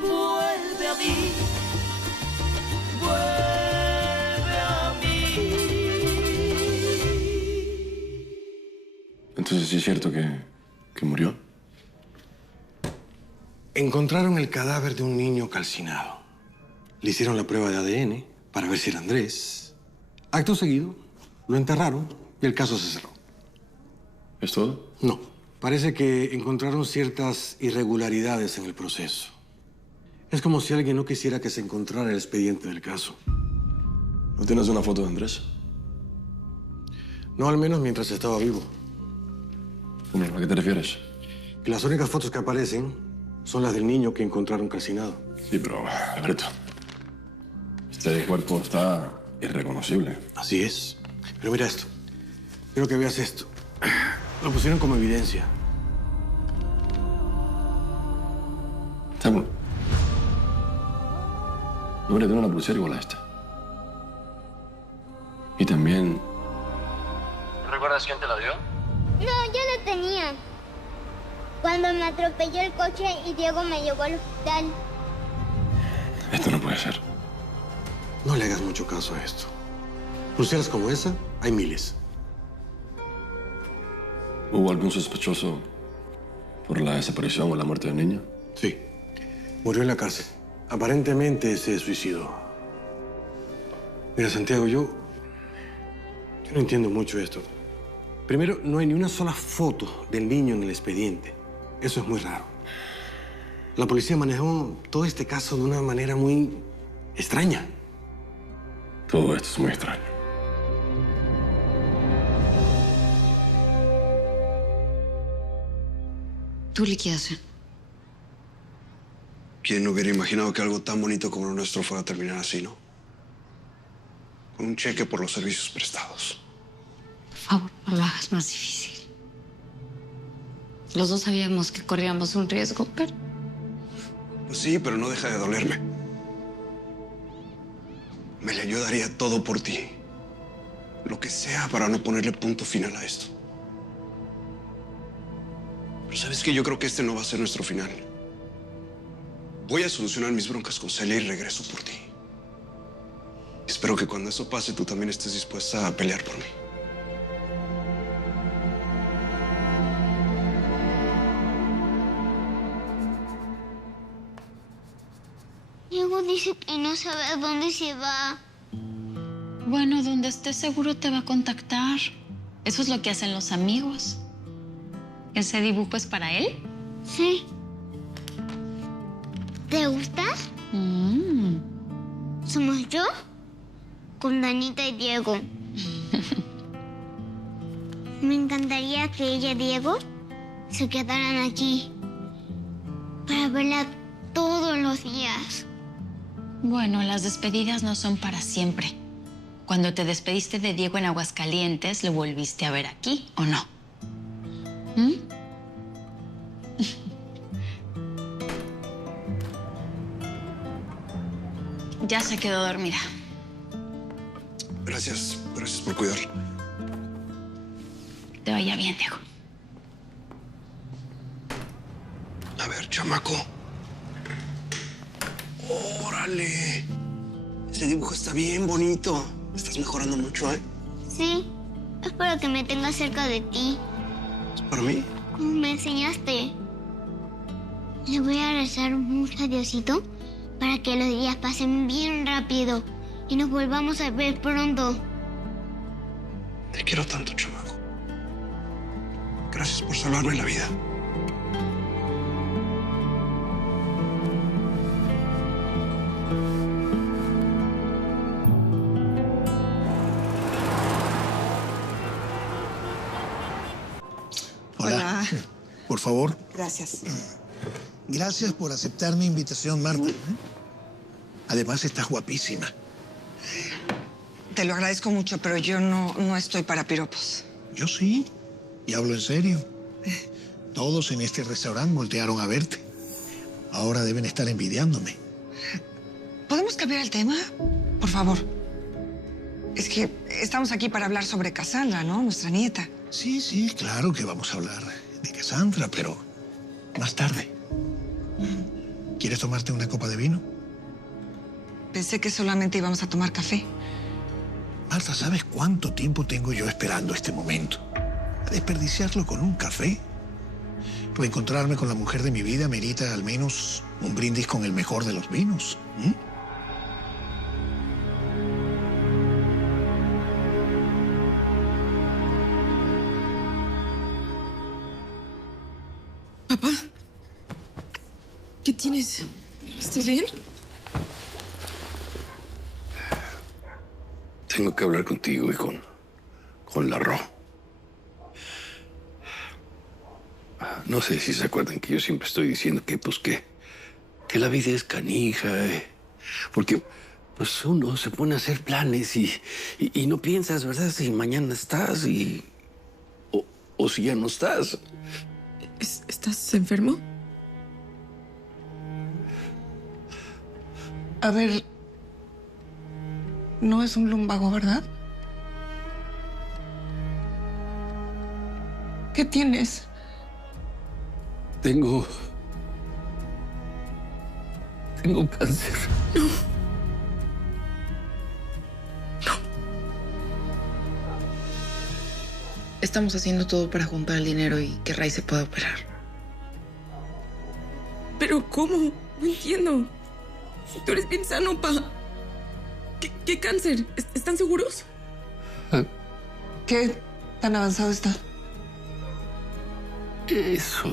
vuelve a mí, vuelve a mí. Entonces, ¿sí es cierto que murió? Encontraron el cadáver de un niño calcinado. Le hicieron la prueba de ADN para ver si era Andrés. Acto seguido, lo enterraron y el caso se cerró. ¿Es todo? No. Parece que encontraron ciertas irregularidades en el proceso. Es como si alguien no quisiera que se encontrara el expediente del caso. ¿No tienes una foto de Andrés? No, al menos mientras estaba vivo. ¿A qué te refieres? Que las únicas fotos que aparecen son las del niño que encontraron calcinado. Sí, pero, Alberto, este cuerpo está irreconocible. Así es. Pero mira esto. Quiero que veas esto. Lo pusieron como evidencia. Samuel, debería tener una pulsera igual a esta. Y también... ¿Recuerdas quién te la dio? No, yo la tenía. Cuando me atropelló el coche y Diego me llevó al hospital. Esto no puede ser. No le hagas mucho caso a esto. Pulseras como esa, hay miles. ¿Hubo algún sospechoso por la desaparición o la muerte del niño? Sí. Murió en la cárcel. Aparentemente se suicidó. Mira, Santiago, yo no entiendo mucho esto. Primero, no hay ni una sola foto del niño en el expediente. Eso es muy raro. La policía manejó todo este caso de una manera muy extraña. Todo esto es muy extraño. Tu liquidación. ¿Quién hubiera imaginado que algo tan bonito como lo nuestro fuera a terminar así, no? Con un cheque por los servicios prestados. Por favor, no lo hagas más difícil. Los dos sabíamos que corríamos un riesgo, pero... Pues sí, pero no deja de dolerme. Melia, yo daría todo por ti. Lo que sea para no ponerle punto final a esto. Pero ¿sabes qué? Yo creo que este no va a ser nuestro final. Voy a solucionar mis broncas con Celia y regreso por ti. Espero que cuando eso pase tú también estés dispuesta a pelear por mí. Diego dice que no sabe a dónde se va. Bueno, donde estés seguro te va a contactar. Eso es lo que hacen los amigos. ¿Ese dibujo es para él? Sí. ¿Te gusta? Somos yo con Danita y Diego. Me encantaría que ella y Diego se quedaran aquí para verla todos los días. Bueno, las despedidas no son para siempre. Cuando te despediste de Diego en Aguascalientes, ¿lo volviste a ver aquí o no? Ya se quedó dormida. Gracias por cuidarla. Te vaya bien, Diego. A ver, chamaco. ¡Órale! Ese dibujo está bien bonito. Estás mejorando mucho, ¿eh? Sí, espero que me tengas cerca de ti, ¿Es para mí? como me enseñaste. Le voy a rezar mucho a Diosito para que los días pasen bien rápido y nos volvamos a ver pronto. Te quiero tanto, chamaco. Gracias por salvarme la vida. Hola. Por favor. Gracias. Gracias por aceptar mi invitación, Marta. Además, estás guapísima. Te lo agradezco mucho, pero yo no estoy para piropos. Yo sí. Y hablo en serio. Todos en este restaurante voltearon a verte. Ahora deben estar envidiándome. ¿Podemos cambiar el tema? Por favor. Es que estamos aquí para hablar sobre Cassandra, ¿no? Nuestra nieta. Sí, claro que vamos a hablar de Cassandra, pero más tarde. ¿Quieres tomarte una copa de vino? Pensé que solamente íbamos a tomar café. Marta, ¿sabes cuánto tiempo tengo yo esperando este momento? ¿A desperdiciarlo con un café? Reencontrarme con la mujer de mi vida merita al menos un brindis con el mejor de los vinos. Papá, ¿qué tienes? ¿Estás bien? Tengo que hablar contigo y con Larro. No sé si se acuerdan que yo siempre estoy diciendo que, pues, que la vida es canija, porque, pues, uno se pone a hacer planes y no piensas, ¿verdad? Si mañana estás o si ya no estás. ¿Estás enfermo? A ver, no es un lumbago, ¿verdad? ¿Qué tienes? Tengo cáncer. Estamos haciendo todo para juntar el dinero y que Ray se pueda operar. ¿Pero cómo? No entiendo. Tú eres bien sano, pa. ¿Qué cáncer? ¿Están seguros? ¿Qué tan avanzado está? Eso,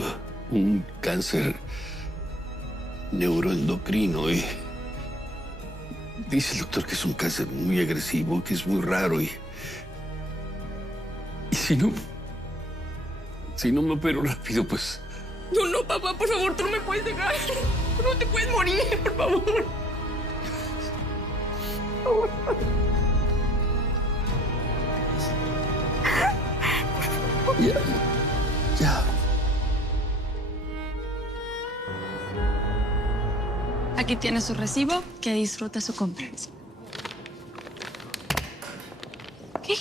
un cáncer neuroendocrino. Dice el doctor que es un cáncer muy agresivo, que es muy raro y si no me opero rápido, pues... No, papá, por favor, tú no me puedes dejar. No te puedes morir, por favor. Ya. Aquí tiene su recibo, que disfrute su compra. ¿Qué?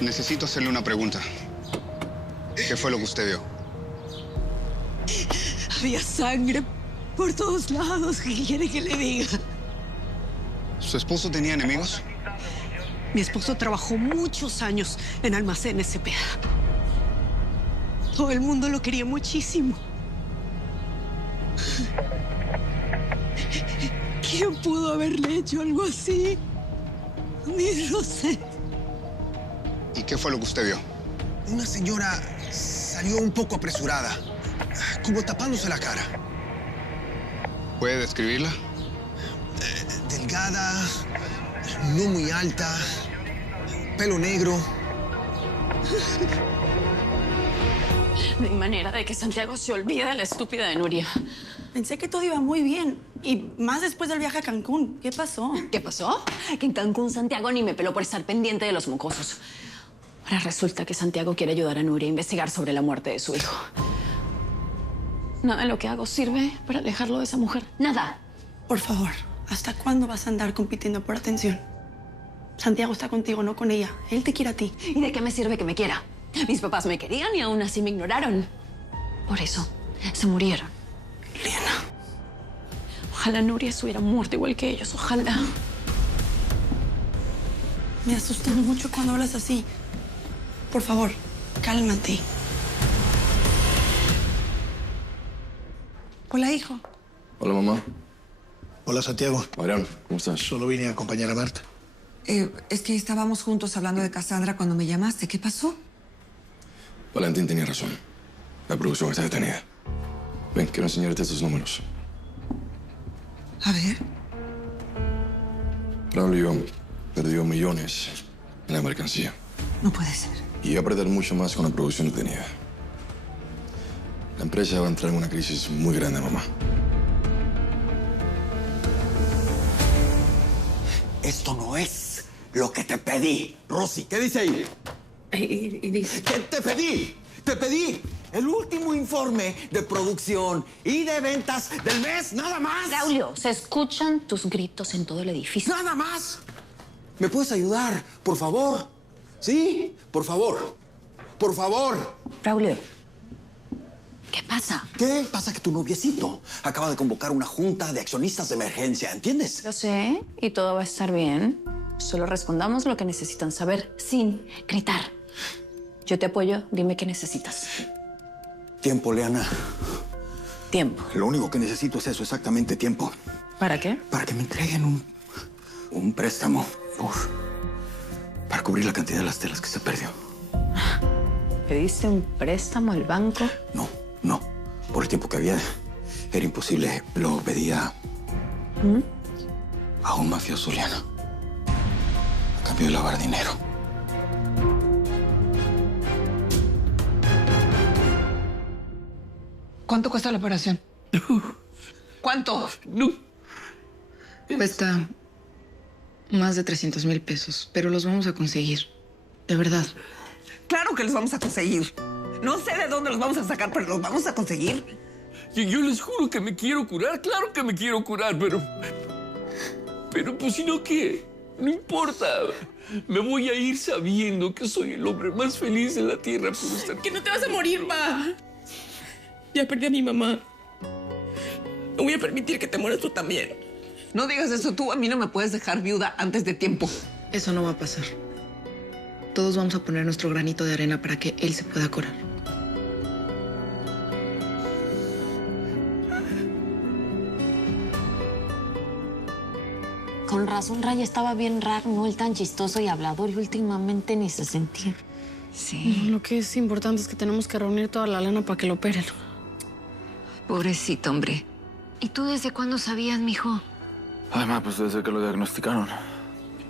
Necesito hacerle una pregunta. ¿Qué fue lo que usted vio? Había sangre por todos lados. ¿Qué quiere que le diga? ¿Su esposo tenía enemigos? Mi esposo trabajó muchos años en almacenes CPA. Todo el mundo lo quería muchísimo. ¿Quién pudo haberle hecho algo así? Ni lo sé. ¿Y qué fue lo que usted vio? Una señora salió un poco apresurada, como tapándose la cara. ¿Puede describirla? Delgada, no muy alta, pelo negro. No hay manera de que Santiago se olvide de la estúpida de Nuria. Pensé que todo iba muy bien. Y más después del viaje a Cancún. ¿Qué pasó? ¿Qué pasó? Que en Cancún Santiago ni me peló por estar pendiente de los mocosos. Ahora resulta que Santiago quiere ayudar a Nuria a investigar sobre la muerte de su hijo. Nada de lo que hago sirve para alejarlo de esa mujer. Nada. Por favor, ¿hasta cuándo vas a andar compitiendo por atención? Santiago está contigo, no con ella. Él te quiere a ti. ¿Y de qué me sirve que me quiera? Mis papás me querían y aún así me ignoraron. Por eso se murieron. Liana. Ojalá Nuria se hubiera muerto igual que ellos. Ojalá. Me asustas mucho cuando hablas así. Por favor, cálmate. Hola, hijo. Hola, mamá. Hola, Santiago. Adrián, ¿cómo estás? Solo vine a acompañar a Marta. Es que estábamos juntos hablando de Cassandra cuando me llamaste. ¿Qué pasó? Valentín tenía razón. La producción está detenida. Ven, quiero enseñarte estos números. A ver. Braulio perdió millones en la mercancía. No puede ser. Y iba a perder mucho más con la producción que tenía. La empresa va a entrar en una crisis muy grande, mamá. Esto no es lo que te pedí. Rosy, ¿qué dice ahí? Y dice... ¿Qué te pedí? Te pedí el último informe de producción y de ventas del mes, nada más. Braulio, se escuchan tus gritos en todo el edificio. ¡Nada más! ¿Me puedes ayudar, por favor? ¿Sí? Por favor. Por favor. Braulio, ¿qué pasa? ¿Qué pasa? Que tu noviecito acaba de convocar una junta de accionistas de emergencia, ¿entiendes? Lo sé, y todo va a estar bien. Solo respondamos lo que necesitan saber sin gritar. Yo te apoyo, dime qué necesitas. Tiempo, Leana. Tiempo. Lo único que necesito es eso, exactamente tiempo. ¿Para qué? Para que me entreguen un préstamo para cubrir la cantidad de las telas que se perdió. ¿Pediste un préstamo al banco? No. Por el tiempo que había, era imposible. Lo pedía a un mafioso, Leana, a cambio de lavar dinero. ¿Cuánto cuesta la operación? ¿Cuánto? No. Cuesta más de 300,000 pesos, pero los vamos a conseguir. De verdad. Claro que los vamos a conseguir. No sé de dónde los vamos a sacar, pero los vamos a conseguir. Yo les juro que me quiero curar. Claro que me quiero curar, pero pues si no, ¿qué? No importa. Me voy a ir sabiendo que soy el hombre más feliz de la tierra por estar... Que no te vas a morir, pa. Ya perdí a mi mamá. No voy a permitir que te mueras tú también. No digas eso tú. A mí no me puedes dejar viuda antes de tiempo. Eso no va a pasar. Todos vamos a poner nuestro granito de arena para que él se pueda curar. Con razón, Ray estaba bien raro, ¿no? Él tan chistoso y hablador y últimamente ni se sentía. Sí. Lo que es importante es que tenemos que reunir toda la lana para que lo operen. Pobrecito, hombre. ¿Y tú desde cuándo sabías, mijo? Ay, ma, pues desde que lo diagnosticaron.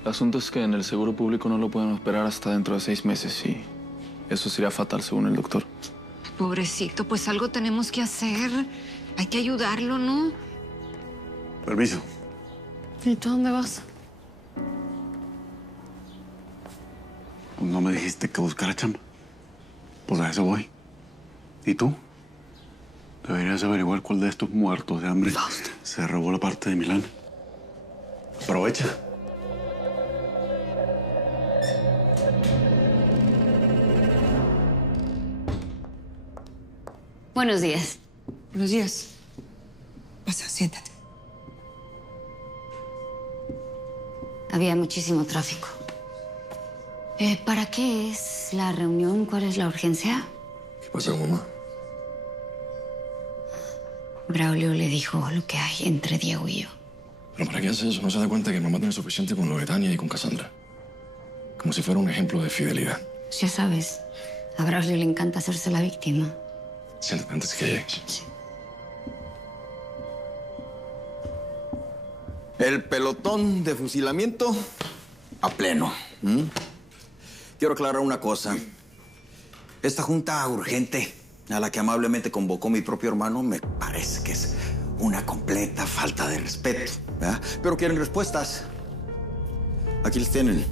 El asunto es que en el seguro público no lo pueden operar hasta dentro de 6 meses y eso sería fatal según el doctor. Pobrecito, pues algo tenemos que hacer. Hay que ayudarlo, ¿no? Permiso. ¿Y tú dónde vas? No me dijiste que buscara chamba. Pues a eso voy. ¿Y tú? Deberías averiguar cuál de estos muertos de hambre se robó la parte de Milán. Aprovecha. Buenos días. Buenos días. Pasa, siéntate. Había muchísimo tráfico. ¿Para qué es la reunión? ¿Cuál es la urgencia? ¿Qué pasa, mamá? Braulio le dijo lo que hay entre Diego y yo. ¿Pero para qué hace eso? ¿No se da cuenta que mamá tiene suficiente con lo de Tania y con Cassandra? Como si fuera un ejemplo de fidelidad. Ya sabes, a Braulio le encanta hacerse la víctima. Siéntate antes que llegues. Sí. El pelotón de fusilamiento a pleno. Quiero aclarar una cosa. Esta junta urgente a la que amablemente convocó mi propio hermano me parece que es una completa falta de respeto, ¿verdad? Pero quieren respuestas. Aquí les tienen.